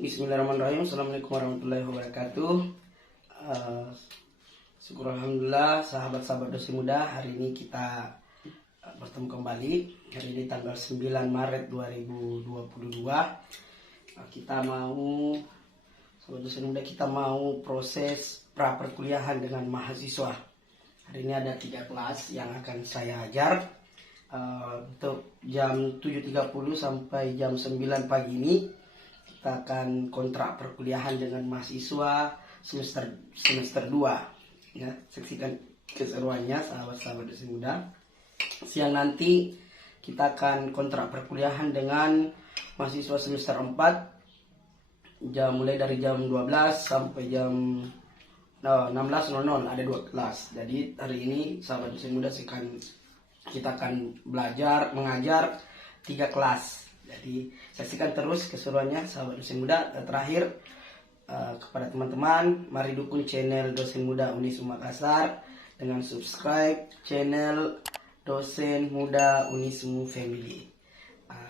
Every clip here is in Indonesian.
Bismillahirrahmanirrahim. Assalamualaikum warahmatullahi wabarakatuh. Syukur alhamdulillah sahabat-sahabat dosen muda, hari ini kita bertemu kembali. Hari ini tanggal 9 Maret 2022. Kita mau, sahabat dosen muda, kita mau proses pra perkuliahan dengan mahasiswa. Hari ini ada 3 kelas yang akan saya ajar. Untuk jam 7.30 sampai jam 9 pagi ini kita akan kontrak perkuliahan dengan mahasiswa semester 2 ya. Saksikan keseruannya sahabat-sahabat dosen muda. Siang nanti kita akan kontrak perkuliahan dengan mahasiswa semester 4 mulai dari jam 12 sampai jam 16.00 ada 2 kelas. Jadi hari ini sahabat dosen muda kita akan mengajar 3 kelas. Jadi saksikan terus keseruannya sahabat dosen muda. Terakhir kepada teman-teman, mari dukung channel Dosen Muda Unismu Makassar dengan subscribe channel Dosen Muda Unismu Family.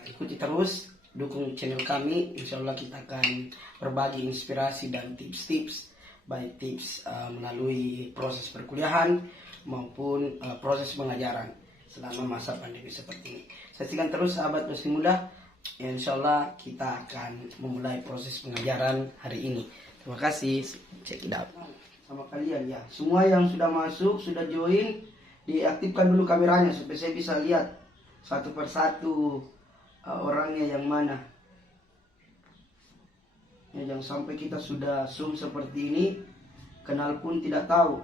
Ikuti terus, dukung channel kami. Insya Allah kita akan berbagi inspirasi dan tips-tips, baik tips melalui proses perkuliahan maupun proses pengajaran selama masa pandemi seperti ini. Saksikan terus sahabat dosen muda. Insya Allah kita akan memulai proses pengajaran hari ini. Terima kasih. Check it out sama kalian ya. Semua yang sudah masuk, sudah join, diaktifkan dulu kameranya supaya saya bisa lihat satu persatu orangnya yang mana. Ya, jangan sampai kita sudah Zoom seperti ini, kenal pun tidak tahu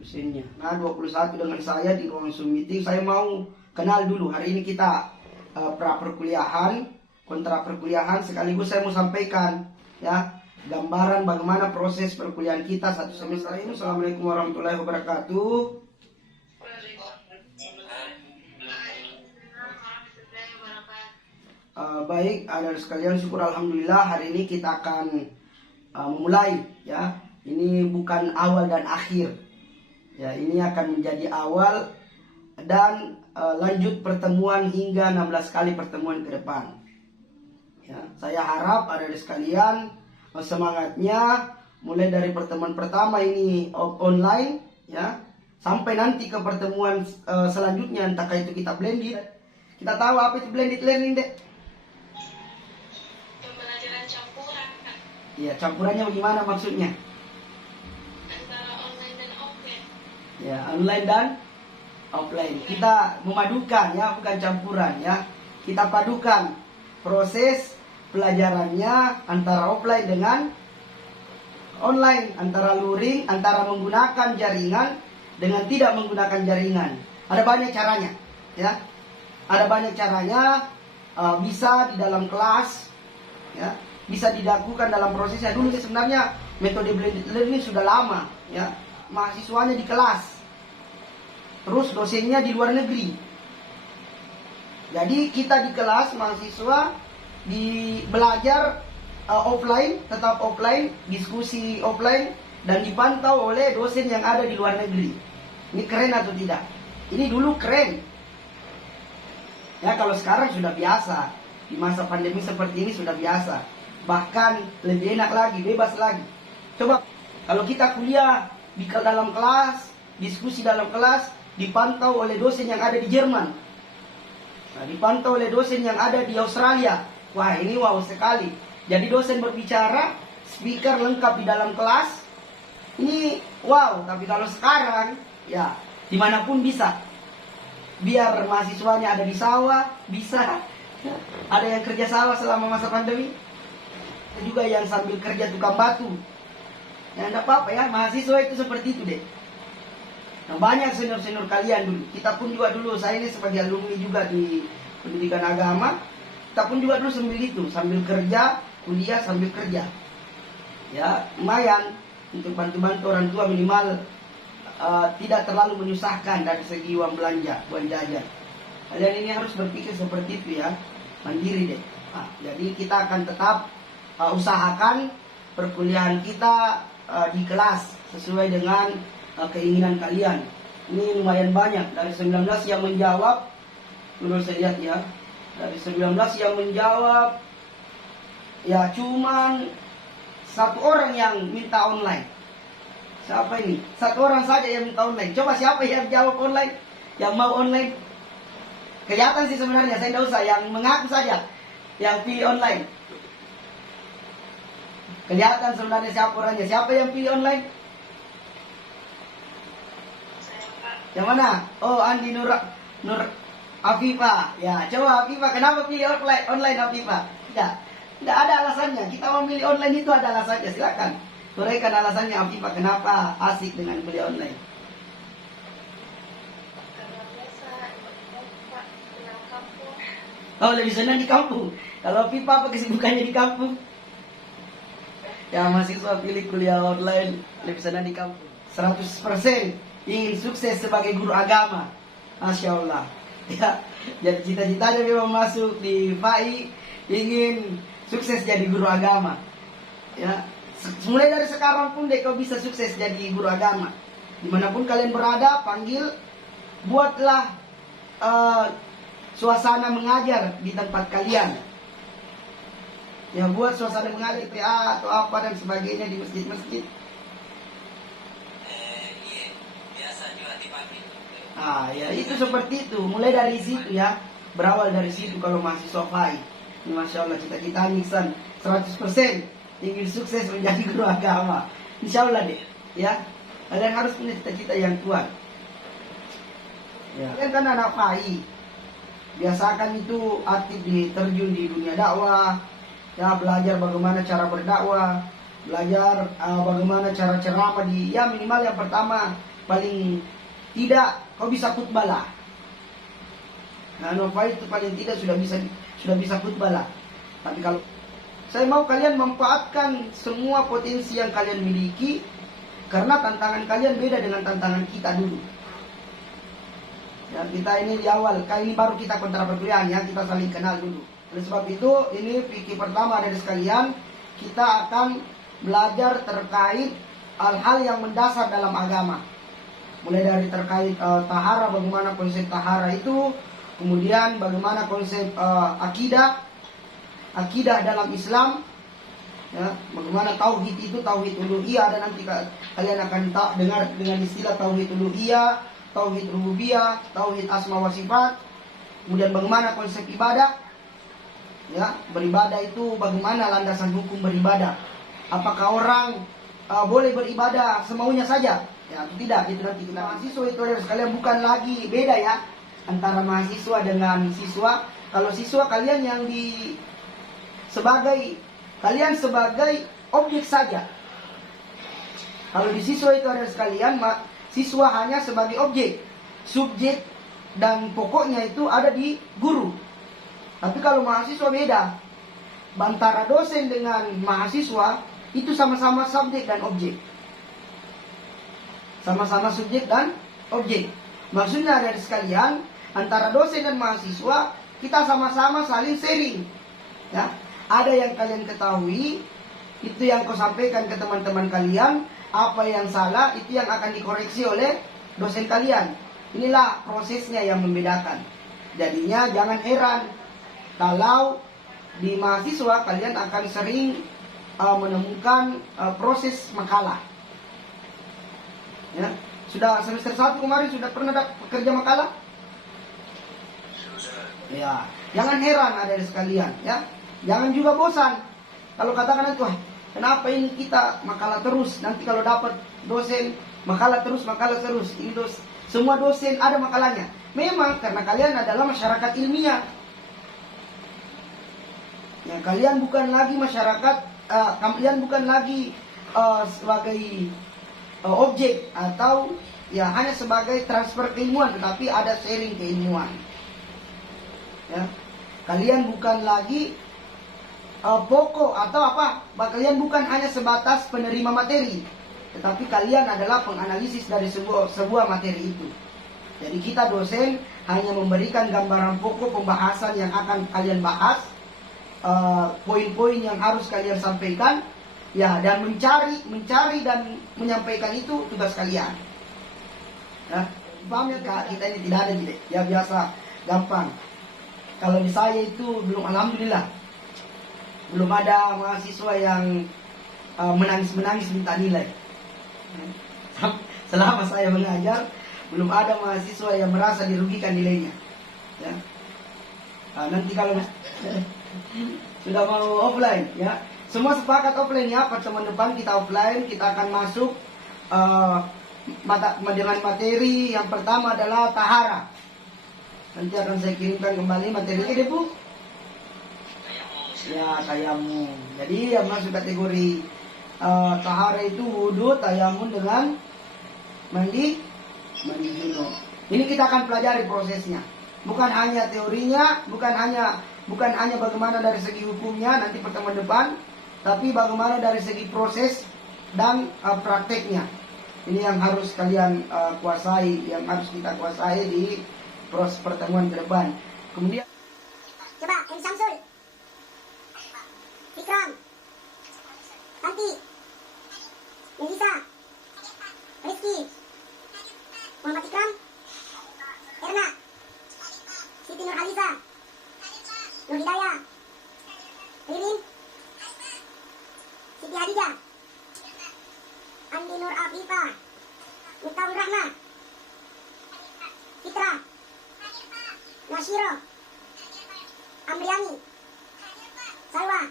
dosennya. Nah, 21 dengan saya di ruang Zoom meeting. Saya mau kenal dulu. Hari ini kita pra perkuliahan, kontra perkuliahan, sekaligus saya mau sampaikan ya gambaran bagaimana proses perkuliahan kita satu semester ini. Assalamualaikum warahmatullahi wabarakatuh. Baik, anak sekalian, syukur alhamdulillah hari ini kita akan memulai ya. Ini bukan awal dan akhir. Ya, ini akan menjadi awal dan lanjut pertemuan hingga 16 kali pertemuan ke depan. Ya, saya harap adik-adik sekalian semangatnya mulai dari pertemuan pertama ini online ya, sampai nanti ke pertemuan selanjutnya, entahkah itu kita blended. Kita tahu apa itu blended learning, Dek? Pembelajaran campuran, Kak. Iya, campurannya bagaimana maksudnya? Antara online dan offline. Ya, online dan offline. Kita memadukan ya, bukan campuran ya. Kita padukan proses pelajarannya antara offline dengan online, antara luring, antara menggunakan jaringan dengan tidak menggunakan jaringan. Ada banyak caranya ya. Ada banyak caranya, bisa di dalam kelas ya, bisa dilakukan dalam prosesnya. Dulu sebenarnya metode blended learning sudah lama ya. Mahasiswanya di kelas, terus dosennya di luar negeri. Jadi kita di kelas, mahasiswa belajar offline, tetap offline, diskusi offline, dan dipantau oleh dosen yang ada di luar negeri. Ini keren atau tidak? Ini dulu keren. Ya, kalau sekarang sudah biasa. Di masa pandemi seperti ini sudah biasa. Bahkan lebih enak lagi, bebas lagi. Coba kalau kita kuliah di dalam kelas, diskusi dalam kelas, dipantau oleh dosen yang ada di Jerman, dipantau oleh dosen yang ada di Australia. Wah, ini wow sekali. Jadi dosen berbicara, speaker lengkap di dalam kelas. Ini wow. Tapi kalau sekarang, ya dimanapun bisa. Biar mahasiswanya ada di sawah, bisa. Ada yang kerja sawah selama masa pandemi. Ada juga yang sambil kerja tukang batu. Ya enggak apa-apa ya, mahasiswa itu seperti itu deh. Nah, banyak senior-senior kalian dulu. Kita pun juga dulu, saya ini sebagai alumni juga di pendidikan agama. Kita pun juga dulu sambil kerja, kuliah sambil kerja. Ya, lumayan untuk bantu-bantu orang tua, minimal tidak terlalu menyusahkan dari segi uang belanja, uang jajan. Kalian ini harus berpikir seperti itu ya, mandiri deh. Nah, jadi kita akan tetap usahakan perkuliahan kita di kelas sesuai dengan keinginan kalian. Ini lumayan banyak, dari 19 yang menjawab, menurut saya lihat ya, dari 19 yang menjawab Ya cuman satu orang yang minta online. Siapa ini? Satu orang saja yang minta online. Coba siapa yang jawab online? Yang mau online? Kelihatan sih sebenarnya, saya tidak usah. Yang mengaku saja yang pilih online. Kelihatan sebenarnya siapa orangnya. Siapa yang pilih online? Saya Pak. Yang mana? Oh, Andi Nur Afifah. Ya, coba Afifah, kenapa pilih online Afifah? Tidak ada alasannya. Kita memilih online itu ada alasannya. Silakan uraikan alasannya Afifah kenapa asik dengan beli online. Karena biasa Pak pulang kampung. Oh, lebih senang di kampung. Kalau Afifah apa kesibukannya di kampung? Ya, mahasiswa pilih kuliah online lebih senang di kampung. 100% ingin sukses sebagai guru agama. Masya Allah. Ya, jadi cita-citanya memang masuk di FAI, ingin sukses jadi guru agama. Ya, mulai dari sekarang pun deh kau bisa sukses jadi guru agama. Dimanapun kalian berada, panggil, buatlah suasana mengajar di tempat kalian. Ya, buat suasana mengajar PA atau apa dan sebagainya di masjid-masjid. Iya, biasa juga dipanggil. Ya itu seperti itu. Mulai dari situ ya, berawal dari situ kalau mahasiswa FAI. Ini Masya Allah, cita-cita Nixon 100% ingin sukses menjadi guru agama. Insya Allah deh, ya. Kalian harus punya cita-cita yang kuat. Ya. Kalian kan anak FAI, biasakan itu aktif terjun di dunia dakwah. Ya, belajar bagaimana cara berdakwah, belajar bagaimana cara ceramah di, ya minimal yang pertama paling tidak kau bisa khutbah lah. Nah, FAI itu paling tidak sudah bisa khutbah lah. Tapi kalau saya mau kalian manfaatkan semua potensi yang kalian miliki, karena tantangan kalian beda dengan tantangan kita dulu. Ya, kita ini di awal, kali ini baru kita kontrak perkuliahan ya, kita saling kenal dulu. Oleh sebab itu, ini fikih pertama dari sekalian, kita akan belajar terkait hal-hal yang mendasar dalam agama. Mulai dari terkait tahara, bagaimana konsep tahara itu, kemudian bagaimana konsep akidah dalam Islam, ya, bagaimana tauhid itu, tauhid uluhiyah, dan nanti kalian akan dengar dengan istilah tauhid uluhiyah, tauhid rububiyah, tauhid asma wa sifat. Kemudian bagaimana konsep ibadah, ya, beribadah itu bagaimana landasan hukum beribadah. Apakah orang boleh beribadah semaunya saja? Ya, tidak, itu nanti kita mahasiswa itu ada sekalian, bukan lagi beda ya antara mahasiswa dengan siswa. Kalau siswa kalian yang kalian sebagai objek saja. Kalau di siswa itu ada sekalian, siswa hanya sebagai objek, subjek dan pokoknya itu ada di guru. Tapi kalau mahasiswa beda, antara dosen dengan mahasiswa itu sama-sama subjek dan objek. Sama-sama subjek dan objek. Maksudnya dari sekalian, antara dosen dan mahasiswa kita sama-sama saling sharing. Ya, ada yang kalian ketahui, itu yang kau sampaikan ke teman-teman kalian. Apa yang salah itu yang akan dikoreksi oleh dosen kalian. Inilah prosesnya yang membedakan. Jadinya jangan heran kalau di mahasiswa kalian akan sering menemukan proses makalah. Ya, sudah semester 1 kemarin sudah pernah kerja makalah? Ya, jangan heran ada sekalian, ya. Jangan juga bosan. Kalau katakan itu, kenapa ini kita makalah terus? Nanti kalau dapat dosen makalah terus. Ini semua dosen ada makalahnya. Memang karena kalian adalah masyarakat ilmiah. Ya, kalian bukan lagi masyarakat, kalian bukan lagi sebagai objek atau ya hanya sebagai transfer keilmuan, tetapi ada sharing keilmuan. Ya, kalian bukan lagi pokok atau apa, kalian bukan hanya sebatas penerima materi, tetapi kalian adalah penganalisis dari sebuah materi itu. Jadi kita dosen hanya memberikan gambaran pokok pembahasan yang akan kalian bahas, poin-poin yang harus kalian sampaikan, ya, dan mencari dan menyampaikan itu tugas kalian. Ya, paham ya Kak? Kita ini tidak ada jadi, ya biasa, gampang. Kalau di saya itu belum, alhamdulillah. Belum ada mahasiswa yang menangis-menangis minta nilai. Selama saya mengajar, belum ada mahasiswa yang merasa dirugikan nilainya. Ya. Nanti kalau sudah mau offline, ya, semua sepakat offline ya. Pertemuan depan kita offline, kita akan masuk dengan materi yang pertama adalah tahara. Nanti akan saya kirimkan kembali materinya deh Bu. Ya, tayamum. Jadi yang masuk kategori tahara itu wudhu, tayamum dengan mandi junub. Ini kita akan pelajari prosesnya. Bukan hanya teorinya, bukan hanya bagaimana dari segi hukumnya nanti pertemuan depan, tapi bagaimana dari segi proses dan prakteknya. Ini yang harus kalian kuasai, yang harus kita kuasai di proses pertemuan ke depan. Kemudian coba M. Samsul, Fikram, Tanti, Melisa, Rizky, Muhammad Ikram, Erna, Siti Nur Aliza, Nur Hidayah, Ririn, Siti Hadijah, Andi Nur Afifah, Miftahul Rahma, Fitra, Nashiro, Amriani, Salwa,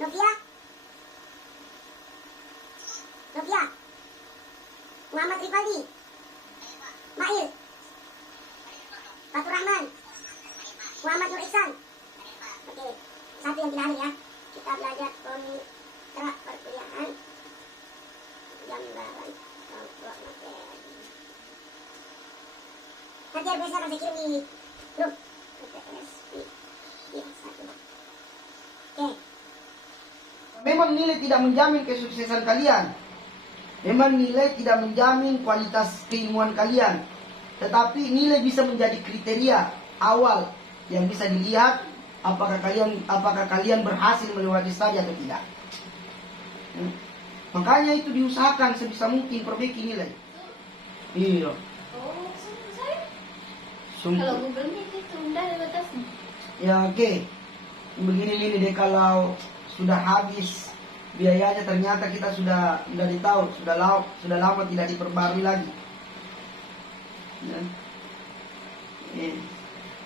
Novia, Muhammad Rifaldi, Mail, Fatur Rahman, Muhammad Nur Ihsan. Oke, satu yang tidak ya. Kita belajar kontrak perkuliahan, gambaran kelompok materi. Nanti RPS akan saya kirim di grup RPS. Iya, satu. Oke. memang nilai tidak menjamin kesuksesan kalian. Memang nilai tidak menjamin kualitas keilmuan kalian. Tetapi nilai bisa menjadi kriteria awal yang bisa dilihat apakah kalian berhasil melewati studi atau tidak. Makanya itu diusahakan sebisa mungkin perbaiki nilai. Iya. Oh, saya. Sungguh. Kalau Google Meet itu udah ada batasnya. Ya oke. Begini ini deh, kalau sudah habis biayanya ternyata kita sudah tahu, sudah lama tidak diperbarui lagi. Ya.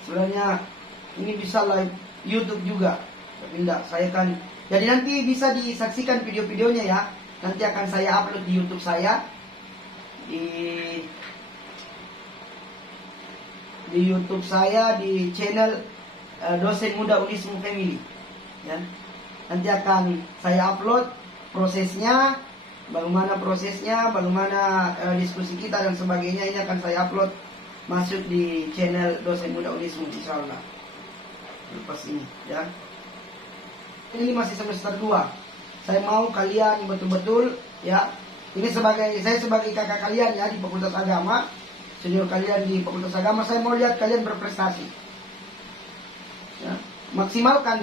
Sebenarnya ini bisa live YouTube juga, tapi enggak, saya kan. Jadi nanti bisa disaksikan video-videonya ya. Nanti akan saya upload di YouTube saya, di YouTube saya di channel Dosen Muda Unismu Family. Ya. Nanti akan saya upload prosesnya, bagaimana diskusi kita dan sebagainya. Ini akan saya upload masuk di channel Dosen Muda Unismu, insyaallah. Lepas ini, ya. Ini masih semester 2. Saya mau kalian betul-betul, ya. Ini saya sebagai kakak kalian ya di Fakultas Agama, senior kalian di Fakultas Agama, saya mau lihat kalian berprestasi. Ya. Maksimalkan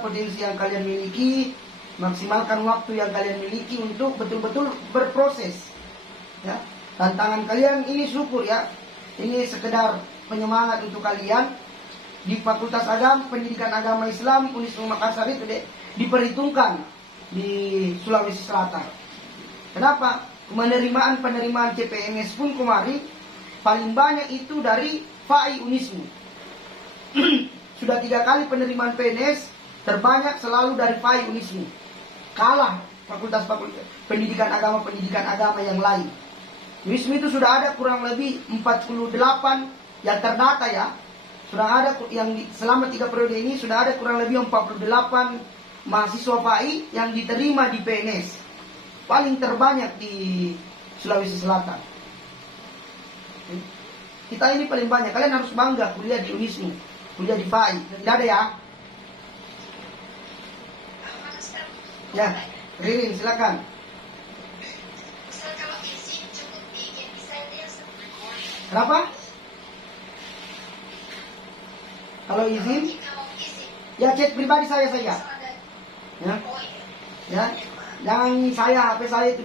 potensi yang kalian miliki, maksimalkan waktu yang kalian miliki untuk betul-betul berproses. Ya. Tantangan kalian ini syukur ya. Ini sekedar penyemangat untuk kalian di Fakultas Agama, Pendidikan Agama Islam Unismu Makassar itu diperhitungkan di Sulawesi Selatan. Kenapa? Penerimaan CPNS pun kemarin paling banyak itu dari FAI Unismu. Sudah 3 kali penerimaan PNS terbanyak selalu dari FAI Unismu. Kalah fakultas pendidikan agama yang lain. Unismu itu sudah ada kurang lebih 48 yang terdata ya. Sudah ada yang selama 3 periode ini sudah ada kurang lebih 48 mahasiswa FAI yang diterima di PNS. Paling terbanyak di Sulawesi Selatan. Kita ini paling banyak. Kalian harus bangga kuliah di Unismu, kuliah di FAI. Tidak ada ya? Ya, Ririn silakan. Kalau izin cukup bikin desainnya Kenapa? Kalau izin, kalau izin ya chat pribadi saya saja. Ya, ya. Jangan HP saya itu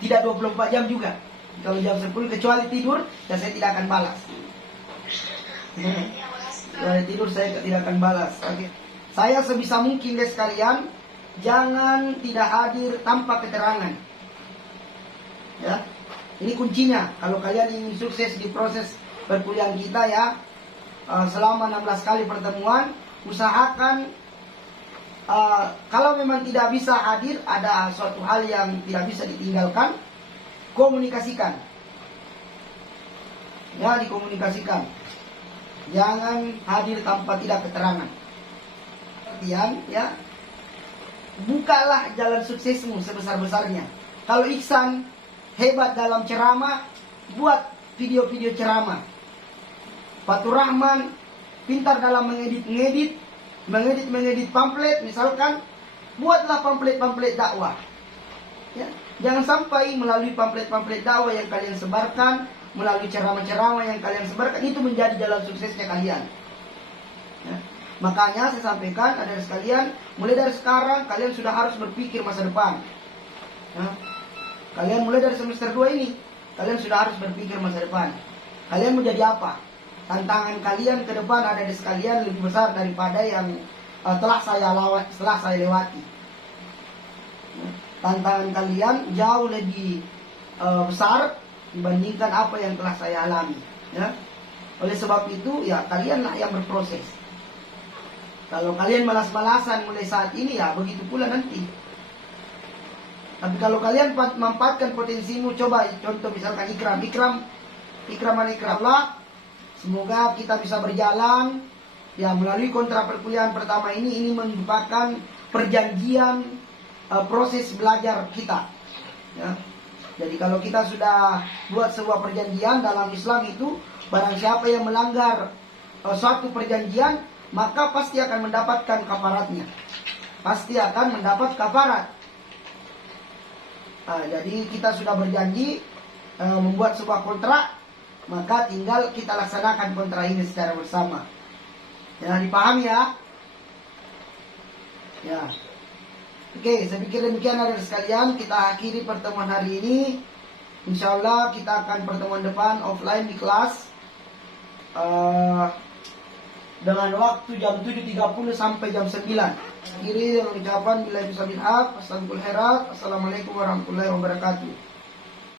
tidak 24 jam juga. Kalau jam 10 kecuali tidur, ya saya tidak akan balas. Kecuali tidur saya tidak akan balas. Oke. Saya sebisa mungkin guys sekalian, jangan tidak hadir tanpa keterangan. Ya, ini kuncinya. Kalau kalian ingin sukses di proses perkuliahan kita ya, selama 16 kali pertemuan, usahakan kalau memang tidak bisa hadir, ada suatu hal yang tidak bisa ditinggalkan, komunikasikan. Ya, dikomunikasikan. Jangan hadir tanpa tidak keterangan. Artian, ya, bukalah jalan suksesmu sebesar-besarnya. Kalau Iksan hebat dalam ceramah, buat video-video ceramah. Fatur Rahman pintar dalam mengedit pamflet, misalkan, buatlah pamflet dakwah. Ya, jangan sampai melalui pamflet dakwah yang kalian sebarkan, melalui ceramah-ceramah yang kalian sebarkan, itu menjadi jalan suksesnya kalian. Ya, makanya saya sampaikan, adik sekalian, mulai dari sekarang kalian sudah harus berpikir masa depan. Ya, kalian mulai dari semester 2 ini, kalian sudah harus berpikir masa depan. Kalian mau jadi apa? Tantangan kalian ke depan, ada di sekalian, lebih besar daripada yang telah saya lewati. Tantangan kalian jauh lebih besar dibandingkan apa yang telah saya alami. Ya. Oleh sebab itu, ya kalianlah yang berproses. Kalau kalian malas-malasan mulai saat ini, ya begitu pula nanti. Tapi kalau kalian memanfaatkan potensimu, coba contoh misalkan Ikram Allah. Semoga kita bisa berjalan ya melalui kontrak perkuliahan pertama ini merupakan perjanjian proses belajar kita. Ya. Jadi kalau kita sudah buat sebuah perjanjian dalam Islam itu, barang siapa yang melanggar suatu perjanjian, maka pasti akan mendapatkan kafaratnya. Pasti akan mendapat kafarat. Jadi kita sudah berjanji membuat sebuah kontrak, maka tinggal kita laksanakan kontrak ini secara bersama. Ya, dipahami ya? Ya. Oke, saya pikir demikian adik sekalian, kita akhiri pertemuan hari ini. Insya Allah kita akan pertemuan depan offline di kelas dengan waktu jam 7.30 sampai jam 9. Akhiri dengan ucapan bila bisa bin haq, Assalamualaikum warahmatullahi wabarakatuh.